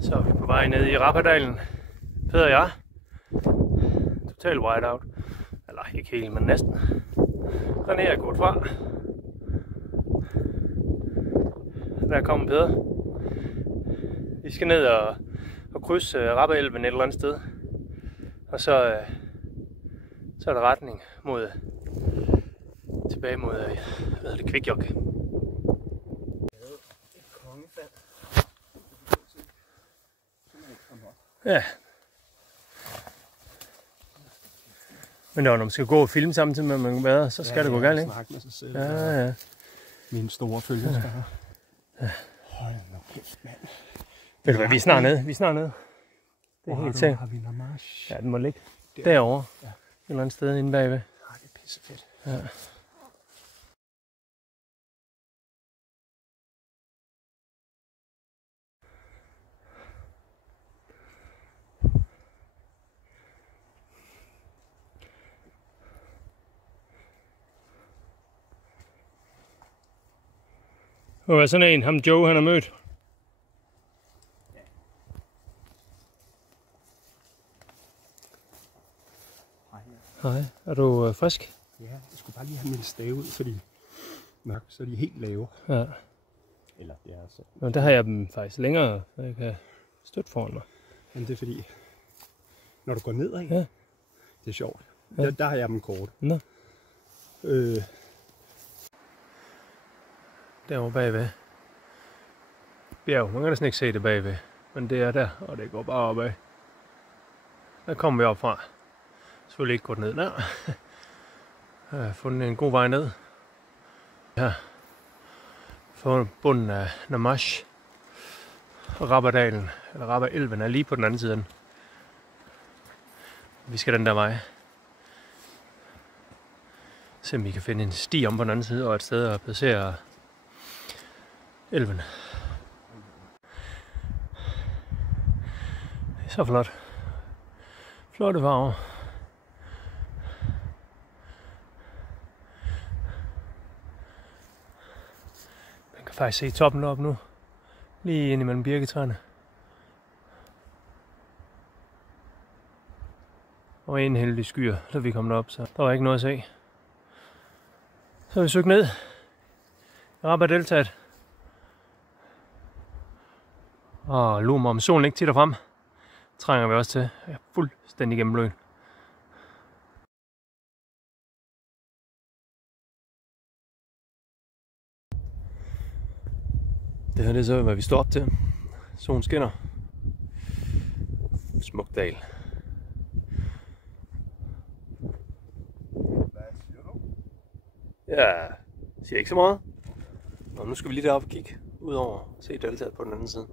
Så er vi på vej ned i Rappadalen. Peder og jeg. Total whiteout. Eller ikke helt, men næsten. René er gået fra. Der kommer Peder. Vi skal ned og krydse Rappaelven et eller andet sted. Og så er der retning mod tilbage mod Kvikjok. Ja. Men når man skal gå og filme samtidig med, at man kan være, så skal det gå galt, ikke? Snakke med sig selv. Ja. Mine store følgerskare. Ja. Hold nu kæft, mand. Ved du hvad, vi er snart nede. Det er helt sikkert. Har vi Namash? Ja, den må ligge derovre. Ja. Et eller andet sted inde bagved. Ja, det er pissefedt. Ja. Og hvad sådan en, ham Joe han har mødt? Hej, er du frisk? Ja, jeg skulle bare lige have min stave ud, fordi mørk, så er de helt lave. Ja. Eller det er så. Men der har jeg dem faktisk længere, så jeg kan støtte foran mig. Men det er fordi, når du går nedad, ja. Det er sjovt. Ja. Der har jeg dem kort. Nå. Derovre bagved. Bjerg, man kan næsten ikke se det bagved. Men det er der, og det går bare opad. Der kommer vi op fra. Selvfølgelig ikke gået ned der. Jeg har fundet en god vej ned. Her. For bunden af Namash. Og Rappadalen, eller Rappaelven, er lige på den anden side. Vi skal den der vej. Se om vi kan finde en sti om på den anden side, og et sted at placere elven. Det er så flot. Flotte farver. Man kan faktisk se toppen deroppe nu. Lige ind imellem birketræerne. Og en heldig skyer, da vi kom derop, så der var ikke noget at se. Så har vi søgt ned i Rappadeltaet. Og lurer mig om solen ikke titter frem. Trænger vi også til. Jeg er fuldstændig gennemblødt. Det her det er så, hvad vi står op til. Solen skinner. Smuk dal. Ja, siger ikke så meget. Og nu skal vi lige derop og kigge ud over og se deltaget på den anden side.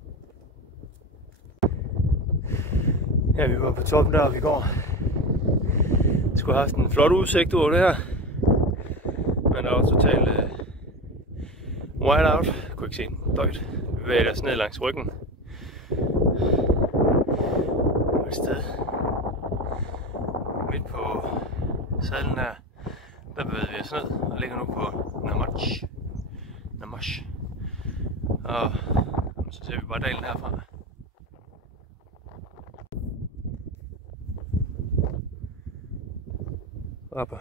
Ja, vi var på toppen der, vi går. Vi skulle have haft en flot udsigt over det her. Men der var totalt whiteout. Jeg kunne ikke se en døjt. Vi bevægede os ned langs ryggen. Og et sted midt på sadlen der bevægede vi os ned og ligger nu på Namash. Og så ser vi bare dalen herfra. Rappa.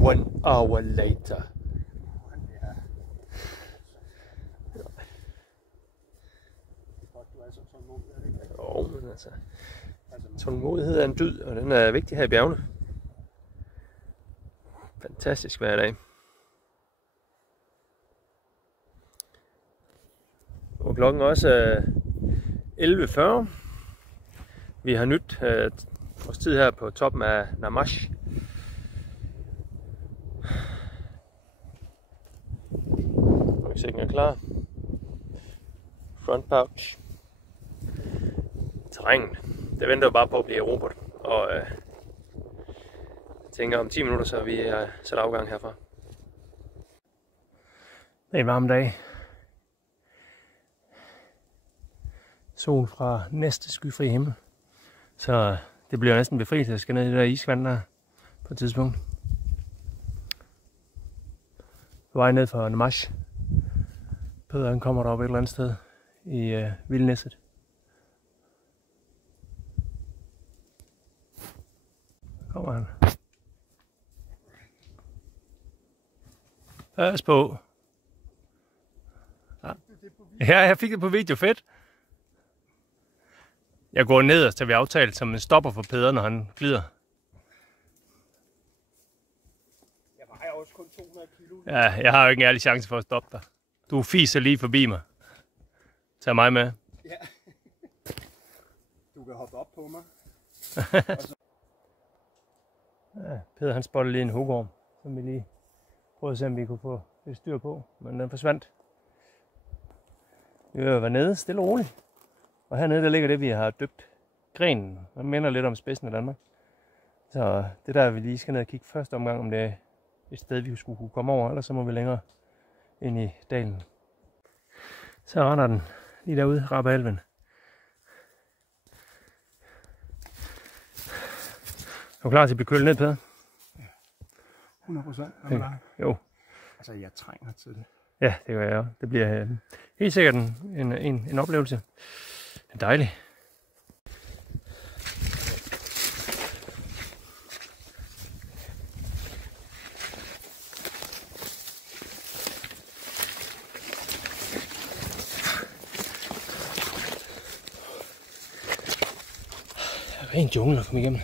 One hour later. Jo, men altså, tålmodighed er en dyd, og den er vigtig her i bjergene. Fantastisk hver dag. Og klokken også 11:40. Vi har nyt vores tid her på toppen af Namash. Rygsækken er klar. Front pouch. terrænet. Det venter jo bare på at blive erobret. Og jeg tænker om 10 minutter, så er vi sat afgang herfra. Det er en varm dag. Sol fra næste skyfri himmel. Så det bliver næsten befriet, at jeg skal ned i det der isvand der på et tidspunkt. På vej ned fra Nemash. Peder han kommer deroppe et eller andet sted i Vildnæsset. Der kommer han. Pas på. Ja, jeg fik det på video. Fedt. Jeg går ned, så vi har aftalt som en stopper for Peder, når han glider. Jeg vejer også kun 200 kilo. Ja, jeg har jo ikke en ærlig chance for at stoppe dig. Du fiser lige forbi mig. Tag mig med. Ja. Du kan hoppe op på mig. Ja, Peder han spottede lige en hugorm, som vi lige prøvede at se, om vi kunne få lidt styr på. Men den forsvandt. Vi vil være nede, stille og roligt. Og hernede der ligger det, vi har døbt grenen. Den minder lidt om spidsen af Danmark. Så det der, vi lige skal ned og kigge første omgang, om det er et sted, vi skulle kunne komme over. Ellers så må vi længere ind i dalen. Så render den lige derude, Rabbehalven. Er du klar til at blive kølet ned, Peder? 100%. Jo. Altså, jeg trænger til det. Ja, det gør jeg også. Det bliver helt sikkert en oplevelse. Det er dejligt. Ren jungle at komme igennem.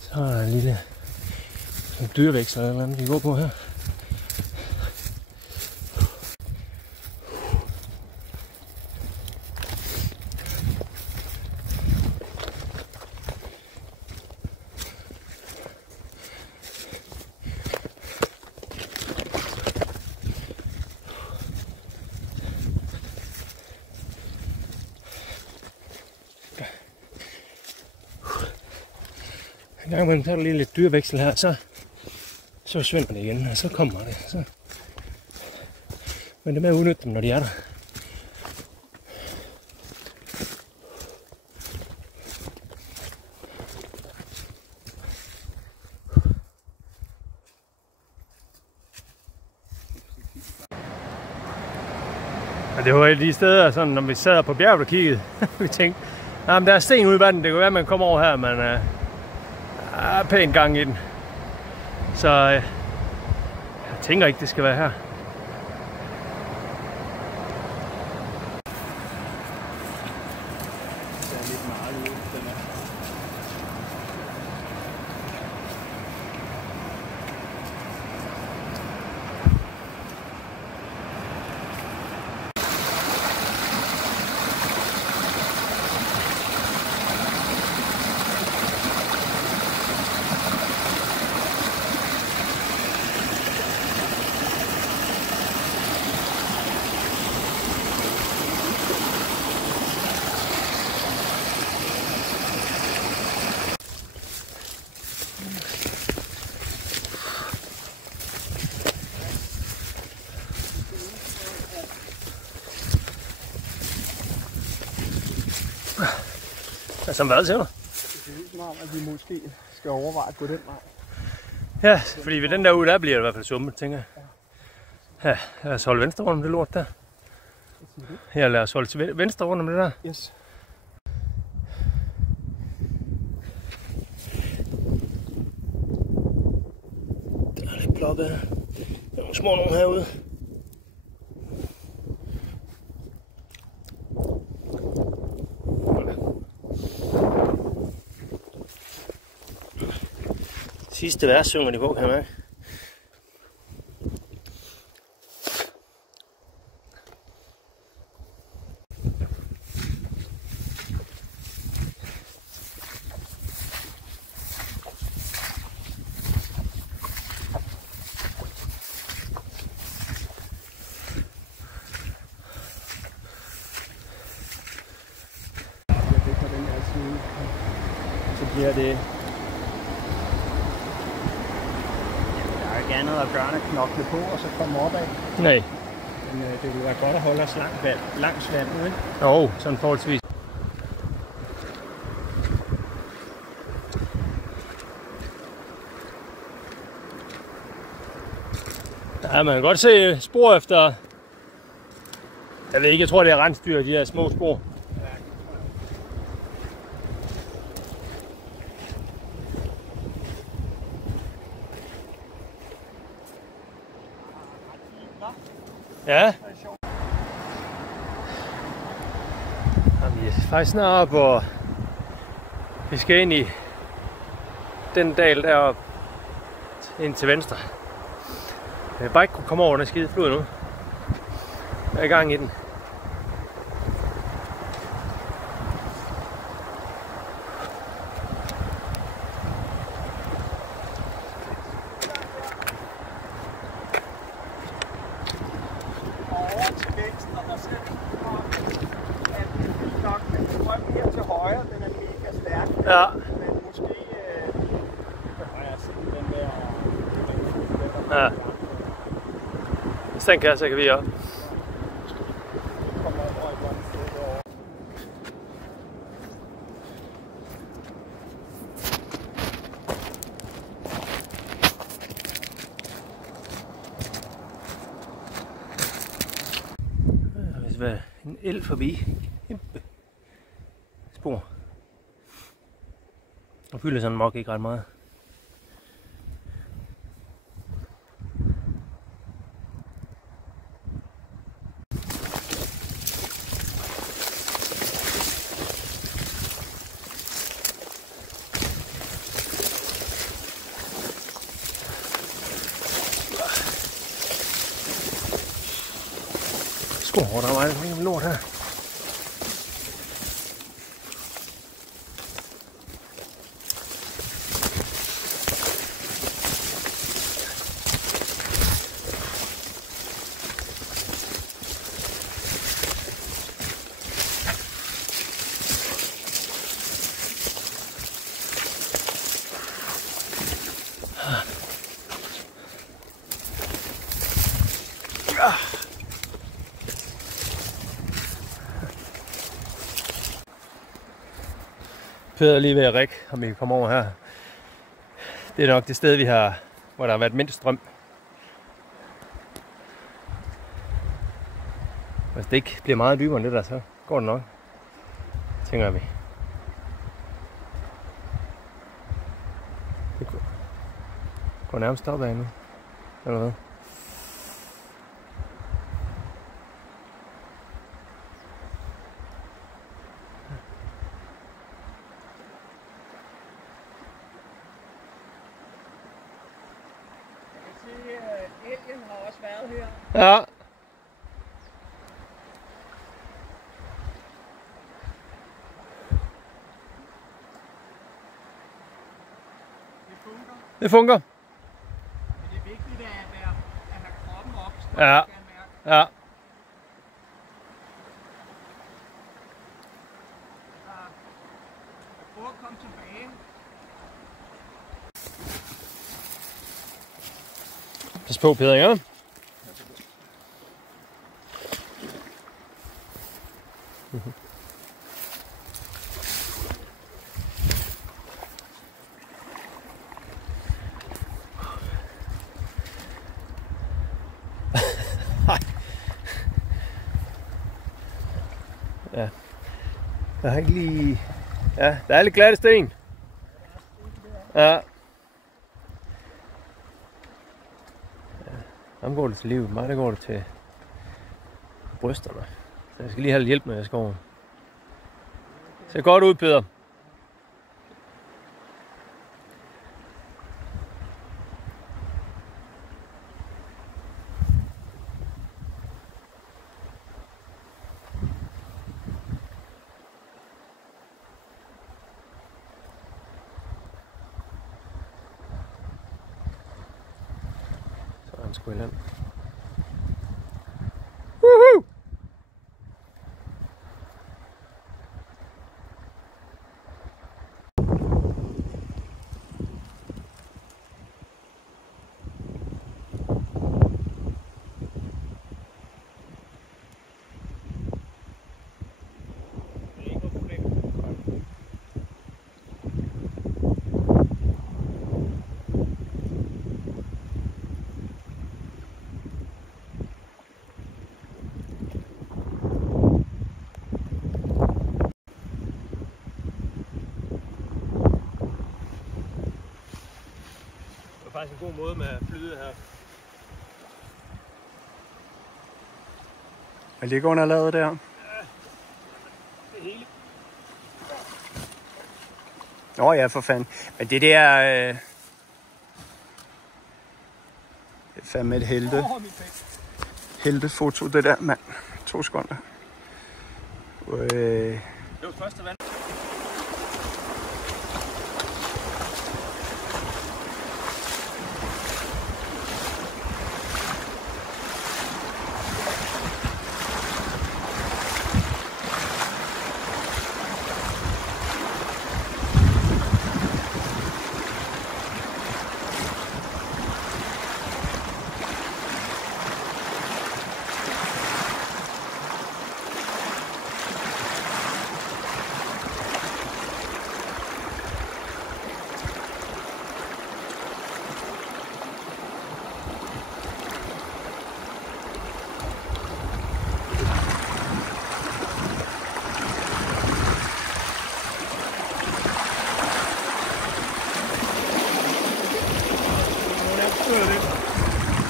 Så er der en lille dyrevækst eller noget, vi går på her. En gang imellem, så er der lige lidt dyrevæksel her, så forsvinder det igen, og så kommer det. Så. Men det er med at udnytte dem, når de er der. Og det var et af de steder, sådan, når vi sad på bjerget og kiggede, vi tænkte, men der er sten ude i vandet, det kan være, at man kommer over her, men der er pæn gang i den. Så jeg tænker ikke, det skal være her. Det er lidt meget ude, den er. Som hvad, siger du? Det er helt smart, at vi måske skal overveje at gå den vej. Ja, fordi ved den der ude, der bliver det i hvert fald sumpet, tænker jeg. Ja, lad os holde venstre rundt om det lort der. Ja, lad os holde til venstre rundt om det der. Yes. Der er lidt plukket her. Der er nogle små nogen herude. Sidste vers synger de på, kan jeg mærke. her, det Der er ikke andet at gøre end knokle på, og så komme opad. nej. Men det ville være godt at holde os langs vandet, ikke? Jo, sådan forholdsvis. Ja, man kan godt se spor efter... Jeg ved ikke, jeg tror det er rensdyr, de her små spor. Ja. Jamen, vi er faktisk snart oppe, og vi skal ind i den dal deroppe ind til venstre. Jeg vil bare ikke kunne komme over den skide flod nu. Jeg er i gang i den. Over til venstre, og så er den nok med strøm her til højre. Den er mega stærk. Ja. Men måske har jeg set den der... Ja. Hvis den kan, så kan vi også. Kommer over et eller andet sted derovre. Hvis der er en el forbi. Kæmpe spor. Og fylder sådan mok ikke ret meget. Der er meget lort her. Peder lige ved at række, om vi kan komme over her. Det er nok det sted, hvor der har været mindst strøm. Hvis det ikke bliver meget dybere end det der, så går det nok. Tænker vi. Det går nærmest op af nu. Eller hvad? Elgen har også været her. Ja. Det fungerer. Men det er vigtigt at have kroppen op. Ja. Ja. Prøv at komme tilbage. Pas på, Peder, ja? Ja. Der er ikke lige... Ja, der er lidt glatte sten. Ja. Ham går det til livet, mig der går det til brysterne. Så jeg skal lige have lidt hjælp, når jeg skal over. Ser godt ud, Peder. Så er han sgu i land. Woohoo! faktisk en god måde med flyde her. Hvad ligger under ladet der? Ja, det hele. Ja, for fanden. Men det der... det er fandme et heltefoto, det der, mand. 2 sekunder. Det var første vand.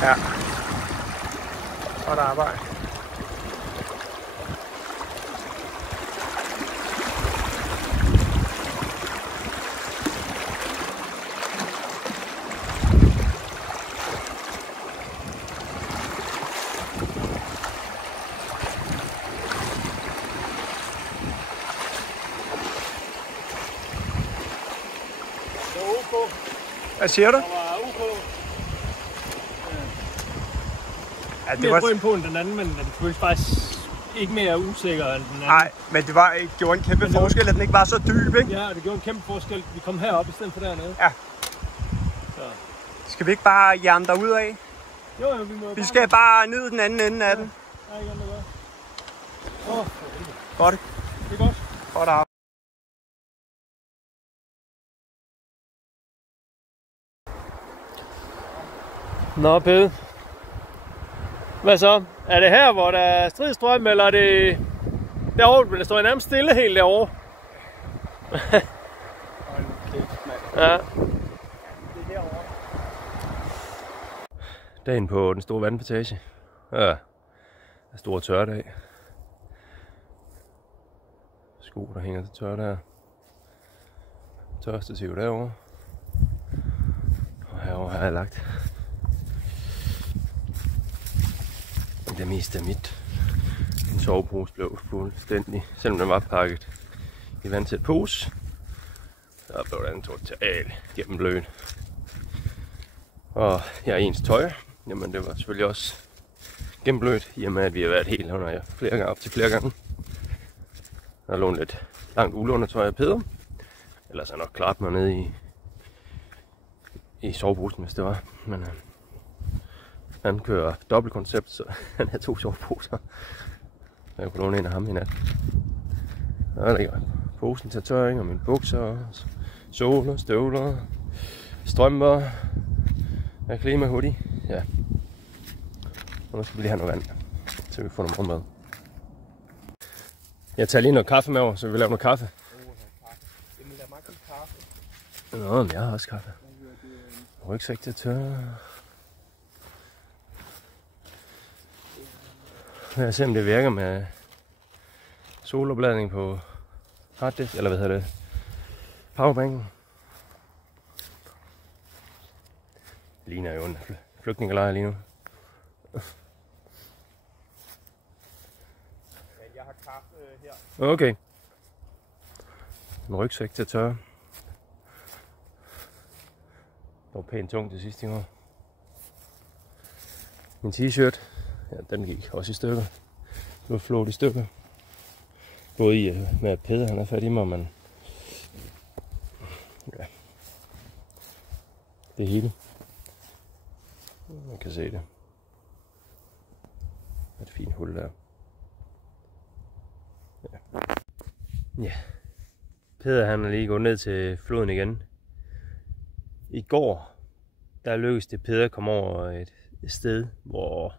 Ja. Godt arbejde. Hvad siger du? Ja, det var mere på end den anden, men den føles faktisk ikke mere usikker end den anden. Nej, men det gjorde en kæmpe forskel, at den ikke var så dyb, ikke? Ja, det gjorde en kæmpe forskel. Vi kom herop i stedet for dernede. Ja. Så. Skal vi ikke bare jerne derud af? Jo, vi skal bare ned den anden ende af den. Ja, ikke andet godt. Godt. Det er godt. Godt arbejde. Nå, Pede. Hvad så? Er det her, hvor der er stridstrøm, eller er det derovre, hvor der står nærmest stille helt derovre? Ja. Dagen på den store vandplantage. Ja. Der er stor tørdag. Sko, der hænger til tør der. Tørstativ derovre. Og herovre har jeg lagt det meste af min sovepose blev fuldstændig, selvom den var pakket i vandtæt pose, så blev den totalt gennemblødt. Og jeg ens tøj, jamen det var selvfølgelig også gennemblødt, i og med at vi har været helt under op til flere gange. Jeg har lånt lidt langt ulånetøj af Peder, ellers har jeg nok klaret mig ned i soveposen, hvis det var. Men han kører dobbeltkoncept, så han har 2 soveposer. Jeg kunne låne en af ham i nat. Der ligger posen til tørring og mine bukser, soler, støvler, strømper, og klima hoodie. Ja. Og nu skal vi lige have noget vand, så vi får noget morgenmad. Jeg tager lige noget kaffe med over, så vi vil lave noget kaffe. Jamen lad mig give kaffe. Nå, men jeg har også kaffe. Rygsæk til tørre. Jeg vil se, om det virker med solopladning på harddisk, eller hvad hedder det, powerbanken. Ligner jo en flygtningelejr lige nu. Jeg har kaffe her. Okay. En rygsæk til at tørre. Det var pænt tungt det sidste år. Min t-shirt, ja, den gik også i stykker. Det var flået i stykker. Både i med at Peder, han er fat i mig, men ja, det hele. Man kan se det. Et fint hul der. Ja. Ja. Peder han er lige gået ned til floden igen. I går, der lykkedes det Peder at komme over et sted, hvor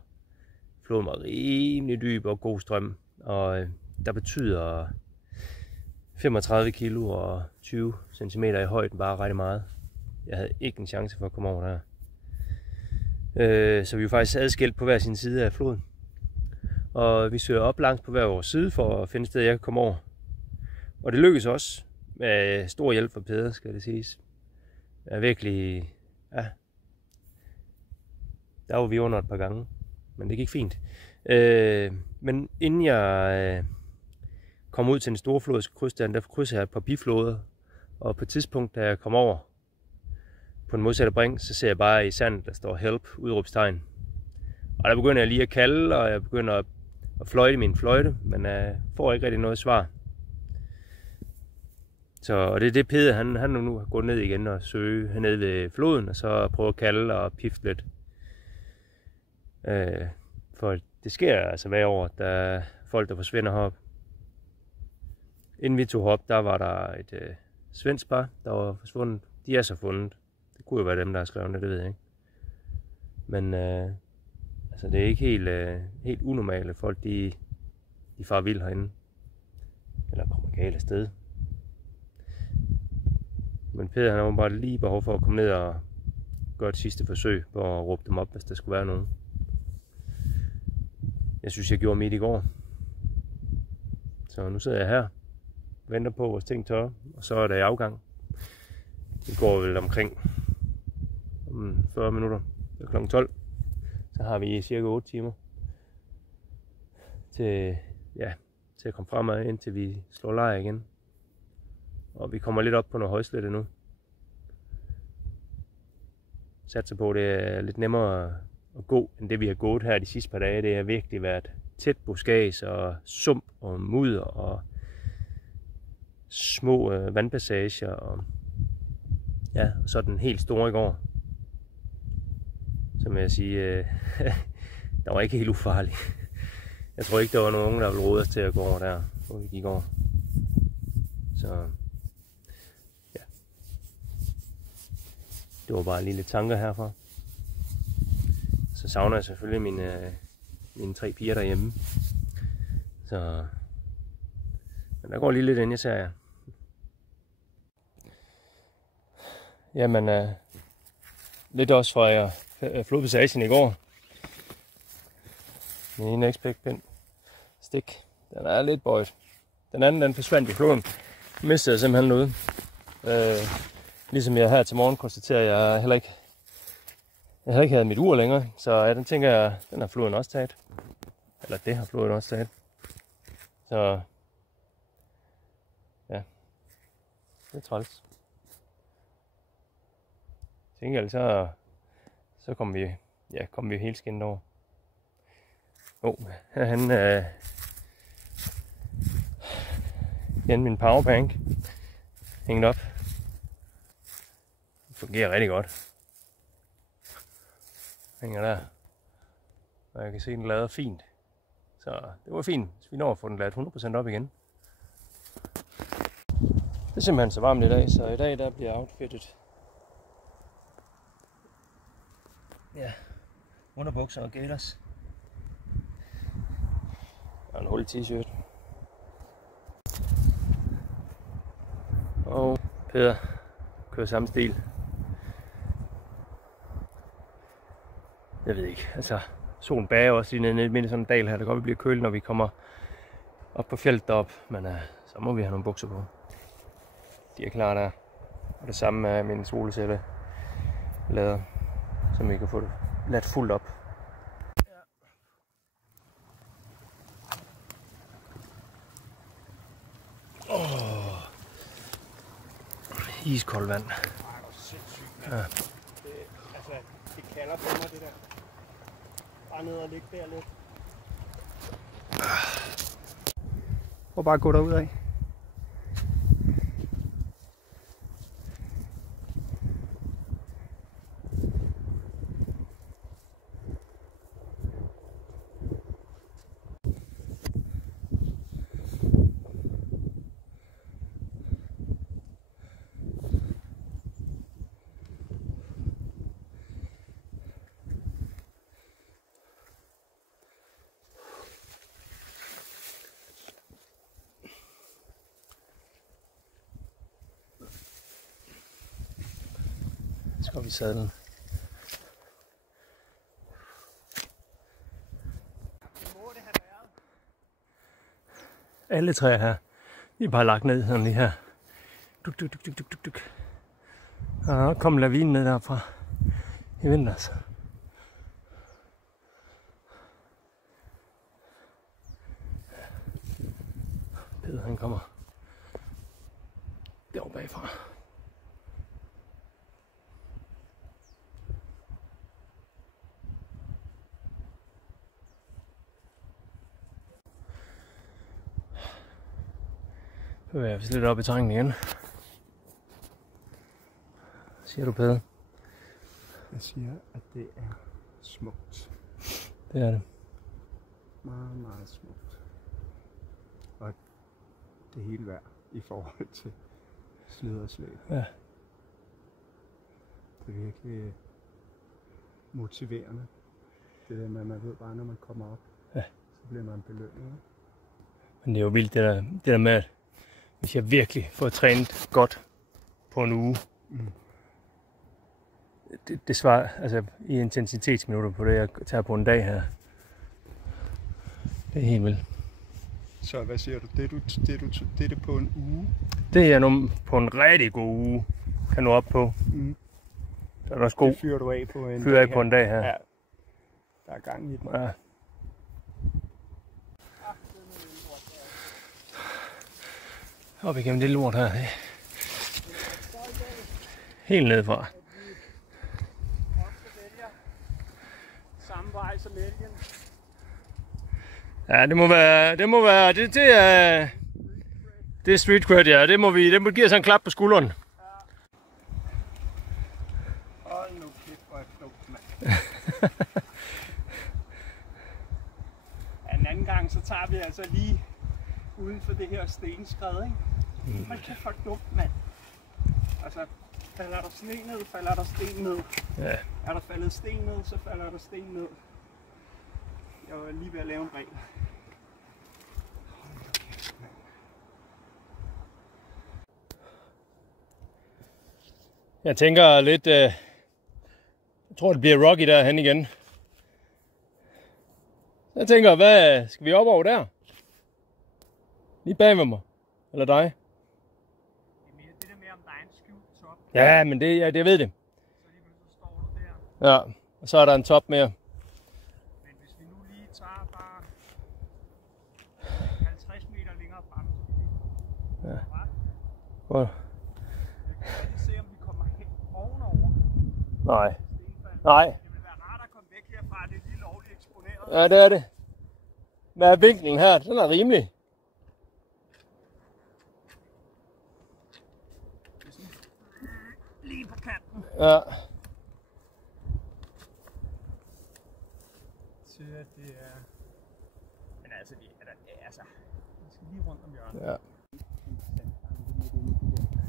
floden var rimelig dyb og god strøm. Og der betyder 35 kilo og 20 cm i højden bare rigtig meget. Jeg havde ikke en chance for at komme over der. Så vi er faktisk adskilt på hver sin side af floden. Og vi søger op langs på hver vores side for at finde et sted, jeg kan komme over. Og det lykkedes også med stor hjælp fra Peder, skal det siges. Jeg er virkelig, ja, der var vi under et par gange, men det gik fint. Men inden jeg kom ud til den store flod, der krydser jeg et par bifloder. Og på et tidspunkt, da jeg kom over på den modsatte bring, så ser jeg bare i sandet, der står help, udråbstegn. Og der begynder jeg lige at kalde, og jeg begynder at fløjte min fløjte, men får ikke rigtig noget svar. Og det er det Peder, han nu har gået ned igen og søge ned ved floden, og så prøve at kalde og pifte lidt. For det sker altså hver år, der er folk, der forsvinder heroppe. Inden vi tog op, der var der et svensk par, der var forsvundet. De er så fundet. Det kunne jo være dem, der har skrevet det ved jeg ikke. Men altså det er ikke helt unormale folk, de farer vild herinde. Eller kommer galt afsted. Men Peder han har bare lige behov for at komme ned og gøre et sidste forsøg på at råbe dem op, hvis der skulle være nogen. Jeg synes, jeg gjorde mit i går. Så nu sidder jeg her, venter på, at vores ting tørrer, og så er der i afgang. Det går vel omkring 40 minutter. Det er kl. 12. Så har vi cirka 8 timer til at komme fremad, indtil vi slår lejr igen. Og vi kommer lidt op på noget højslette nu. Satser på, at det er lidt nemmere at gå, end det vi har gået her de sidste par dage. Det har virkelig været tæt buskads og sump og mudder og små vandpassager. Og så den helt store i går. Så vil jeg sige, der var ikke helt ufarlig. Jeg tror ikke, der var nogen, der ville råde os til at gå over der, hvor vi gik over. Så ja, det var bare lige lidt tanker herfra. Så savner jeg selvfølgelig mine 3 piger derhjemme. Så men der går lige lidt, inden jeg ser jer. Jamen, lidt også fra flodpassagen i går. Min ene ekspektpind stik, den er lidt bøjet. Den anden, den forsvandt i floden. Mistede jeg simpelthen noget. Ligesom jeg her til morgen konstaterer, at jeg heller ikke havde mit ur længere. Så den tænker jeg, den har floden også taget. Eller det har floden også taget. Så ja, det er træls. Tænker altså, så kom vi helt skinnet over. Herhen igen min powerbank hængt op. Det fungerer rigtig godt. Hænger der. Og jeg kan se, den lader fint. Så det var fint, hvis vi når at få den ladet 100% op igen. Det er simpelthen så varmt i dag, så i dag der bliver outfittet. Ja, underbukser og gaiters. Og en hul t-shirt. Og Peder kører samme stil. Jeg ved ikke, altså solen bager også lige nede midt i sådan en dal her. Det kan godt blive køligt, når vi kommer op på fjeldet derop, men så må vi have nogle bukser på. De er klar der. Og det samme med min solcelle lader, så vi kan få det ladt fuldt op. Iskoldt vand. Ja. Det kalder på mig, det der. Bare ned og ligge der lidt. Prøv bare at gå derud af. Så går vi sadlen. Alle træer her, de er bare lagt ned sådan lige her. Duk, duk, duk, duk, duk, duk. Og der kom lavinen ned derfra i vinters. Peder han kommer derovre bagfra. Så vil jeg lidt op i terrænen igen. Hvad siger du, Peder? Jeg siger, at det er smukt. Det er det. Meget, meget smukt. Og det hele værd i forhold til slid og slæb. Ja. Det er virkelig motiverende. Det der med, at man ved bare, når man kommer op, ja, så bliver man belønnet. Men det er jo vildt det der med, at hvis jeg virkelig får trænet godt på en uge, det svarer altså i intensitetsminutter på det, jeg tager på en dag her. Det er helt vildt. Så hvad siger du? Det er på en uge? Det er nu på en rigtig god uge, kan du op på. Så er der også god. Det fyrer du af på en fyrer af på en dag her. Ja. Der er gang i den. Ja. Op igennem det lort her. Helt nedefra. Samme vej som elgen. Ja, det er street cred, ja. Det må give os en klap på skulderen. Hold nu kæft, hvor er flugt, mand. En anden gang, så tager vi altså lige uden for det her stenskred, ikke? Hold kæft, hvor dumt, mand. Altså, falder der sne ned, falder der sten ned. Ja. Er der faldet sten ned, så falder der sten ned. Jeg var lige ved at lave en regel. Jeg tænker lidt, jeg tror det bliver Rocky derhen igen. Jeg tænker, hvad skal vi op over der? Lige bag med mig. Eller dig? Det der med, om der er en skjult top. Ja, men det ved det. Så lige så står du der. Ja, og så er der en top mere. Men hvis vi nu lige tager bare 50 meter længere frem. Ja. Godt. Jeg kan lige se, om vi kommer hen ovenover. Nej. Nej. Det vil være rart at komme væk herfra. Det er lige lovligt eksponeret. Ja, det er det. Hvad er vinklen her? Den er rimelig. Lige på kanten. Ja. Til at det er... Men altså, vi skal lige rundt om hjørnet. Ja.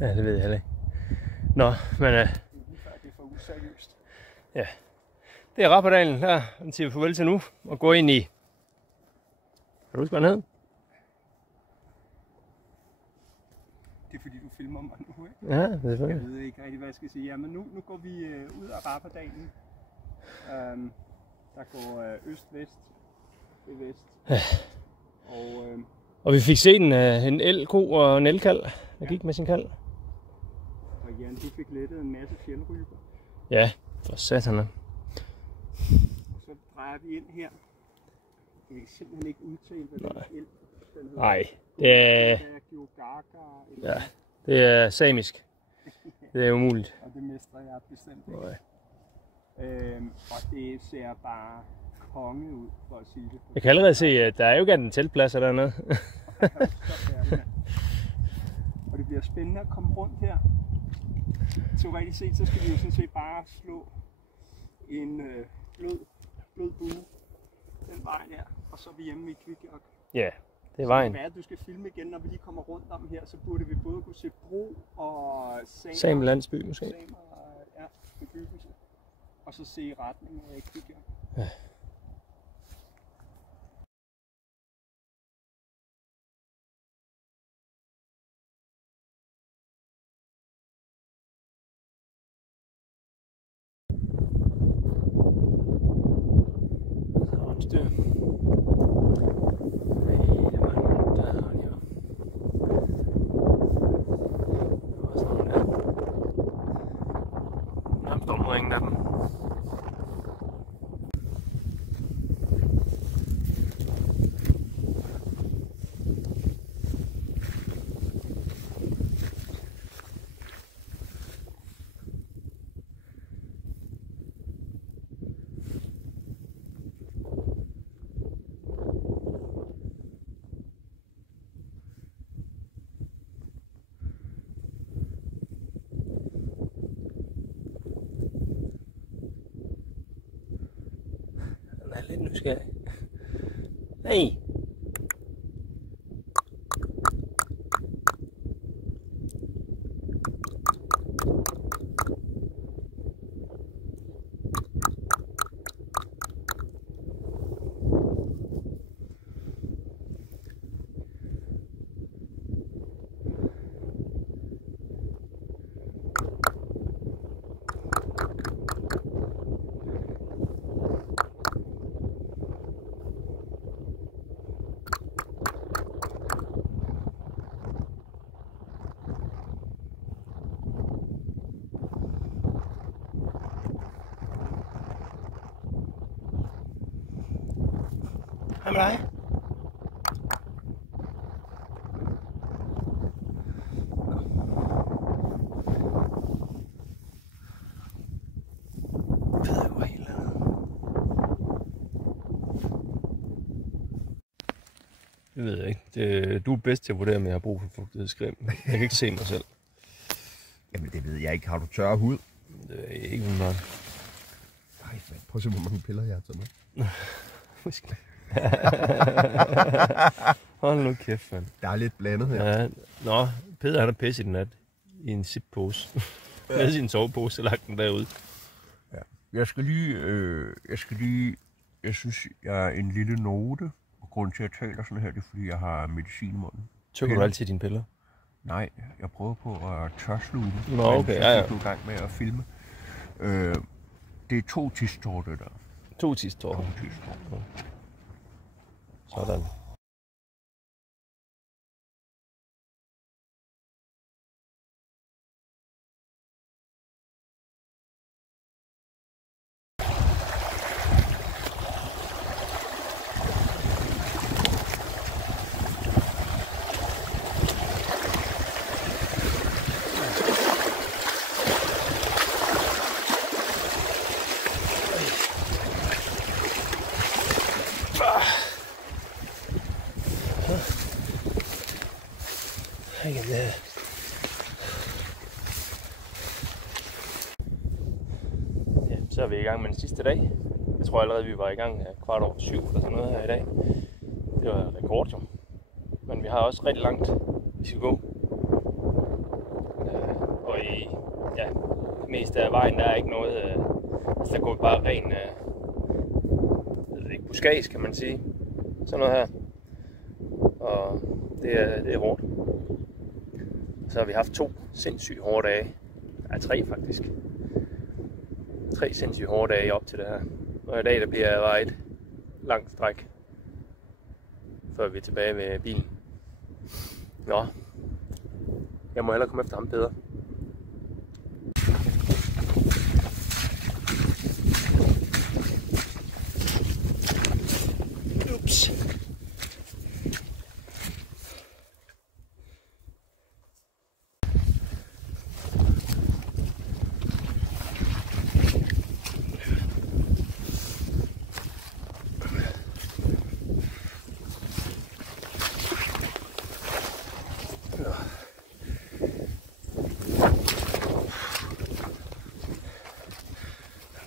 Ja, det ved jeg heller ikke. Nå, men Det er for useriøst. ja. Det er Rapperdalen her. Den siger vi farvel til nu og gå ind i. Kan du huske, hvad den hed? Det er fordi, du filmer mig nu, ikke? Ja, det er Jeg selvfølgelig. ved ikke rigtig, hvad jeg skal sige. Jamen, nu går vi ud af Rapperdalen. Der går øst-vest. Det er vest. Ja. Og Og vi fik set en elko og en elkald, der gik med sin kald. og Jan, du fik lettet en masse fjeldryber. Ja, for satan. Og så drejer vi ind her. Jeg kan simpelthen ikke udtale, hvad den elk den hedder. Nej, det er, ja, det er samisk. Det er umuligt. Og det mestrer jeg bestemt ikke. Nej. Og det ser bare konge ud, for at sige det. Jeg kan allerede se, at der er jo ikke en teltpladser dernede. Og det bliver spændende at komme rundt her. Teoretisk set, så skal vi jo sådan set bare slå en blød bue den vej der, og så er vi hjemme i Kvikjok. Ja, det er vejen. Så det er, at du skal filme igen, når vi lige kommer rundt om her, så burde vi både kunne se bro og Samer landsby måske. Samer, ja, bebyggelse. Og så se i retning af Kvikjok. Ja. Styr. Nej, det var der, nysgerrig. Nej. Hej med dig. Det ved jeg ikke. Du er bedst til at vurdere, om jeg har brug for fugtighedscreme. Jeg kan ikke se mig selv. Jamen det ved jeg ikke. Har du tørre hud? Det er ikke noget. Nej, prøv at se, hvor mange piller jeg har taget med. Hold nu kæft, mand. Der er lidt blandet her. Ja. Nå, Peder han er pisse i den nat. I en zip-pose. Med sin sovepose, så lagt den derude. Ja. Jeg synes, jeg er en lille note. Og grunden til, at jeg taler sådan her, det er, fordi jeg har medicin i munden. Tykker du altid dine piller? Nej, jeg prøver på at tørsluge dem. Nå, okay, ja. Jeg er i gang med at filme. Det er 2 tidstår, det der. 2 tidstår. 2 tidstår. Sådan. Ja, så er vi i gang med den sidste dag. Jeg tror allerede, vi var i gang 7:15 eller sådan noget her i dag. Det var rekord jo. Men vi har også rigtig langt, vi skal gå. Og i mest af vejen, der er ikke noget. Der går bare ren buskage, kan man sige. Sådan noget her. Og det er hårdt. Så har vi haft 2 sindssygt hårde dage. Ja, 3 faktisk. 3 sindssygt hårde dage op til det her. Og i dag der bliver bare et langt stræk, før vi er tilbage ved bilen. Nå, jeg må hellere komme efter ham, Peder. Ups.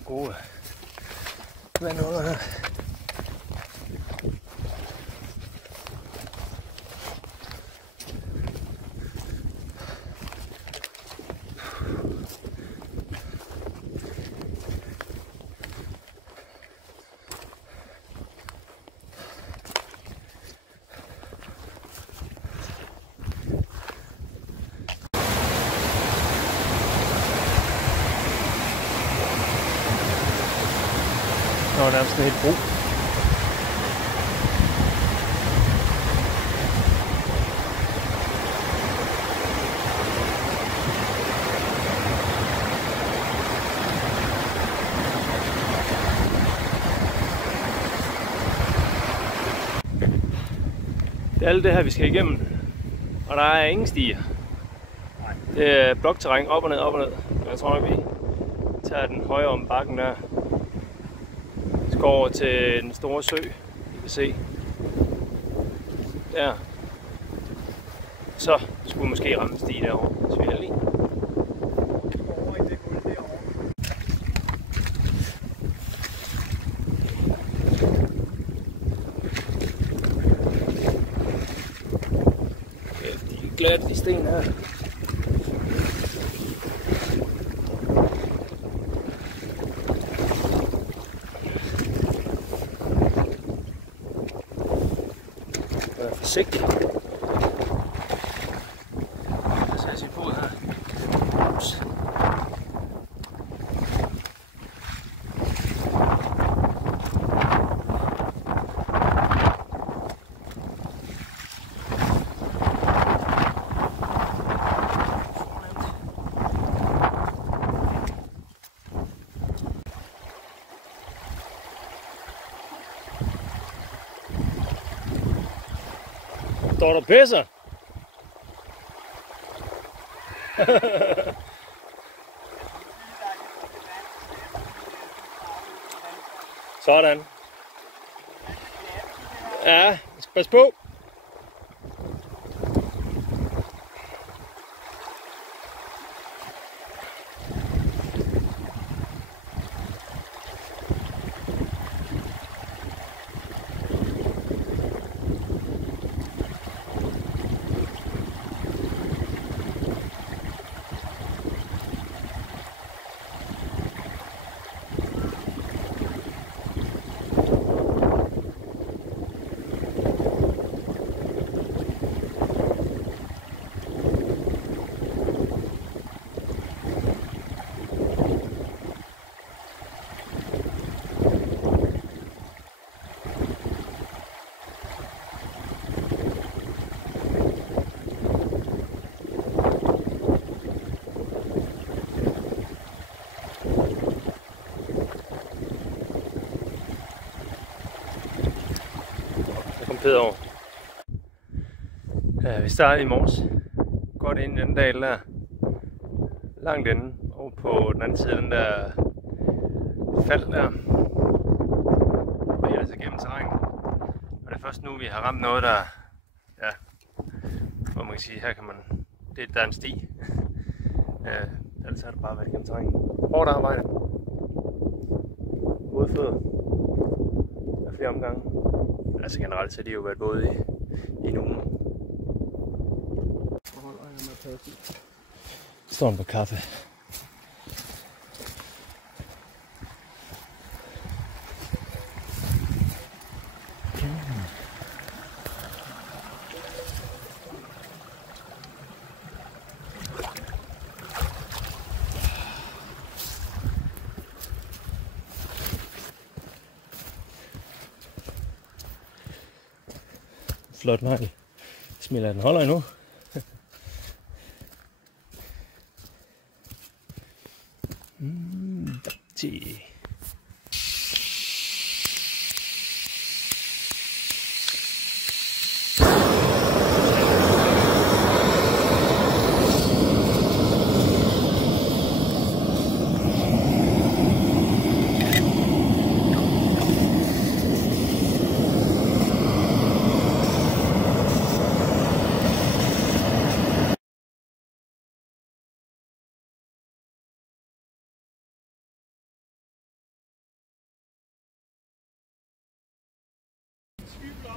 Gode vandhuller her. Nå, der er sådan et bro. Det er alt det her, vi skal igennem. Og der er ingen stier. Det er blokterræn op og ned, op og ned. Jeg tror nok, vi tager den højere om bakken der. Vi går over til den store sø, I kan se. Der. Så skulle vi måske ramme en sti derovre, hvis vi er heldige. Over i det hul derovre. glat i sten her. Det er for sigt. Så jeg sin fod her. Ups. Står der pisser? Sådan. Ja, jeg skal passe på. Over. Ja, vi startede i morges. Godt ind i den dal der. Langt inde. Og på den anden side den der fald der. Bevæger sig gennem terræn. Og det er først nu vi har ramt noget der. Ja. Hvor man kan sige, her kan man. Der er en sti. Ellers har det bare været gennem terræn. Hårdt arbejde. Både fødder. Der er flere omgange. Altså generelt så har de jo været både i nogle. Står på kaffe. Flot negl. Smiler den holder endnu.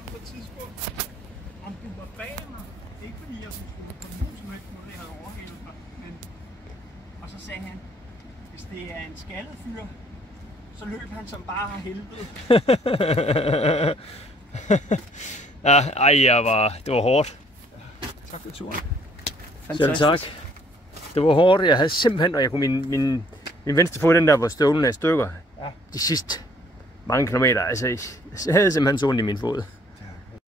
På et tidspunkt, om du var bag mig, ikke fordi jeg skulle på nogen som helst måde, jeg havde overhældet mig, men og så sagde han, hvis det er en skaldet fyr, så løb han som bare har helvede. Ja, det var hårdt. Tak for turen. Selv tak. Det var hårdt, jeg havde simpelthen, og jeg kunne min venstre fod, den der, hvor støvlen er i stykker, de sidste mange kilometer, altså jeg havde simpelthen så ondt i min fod.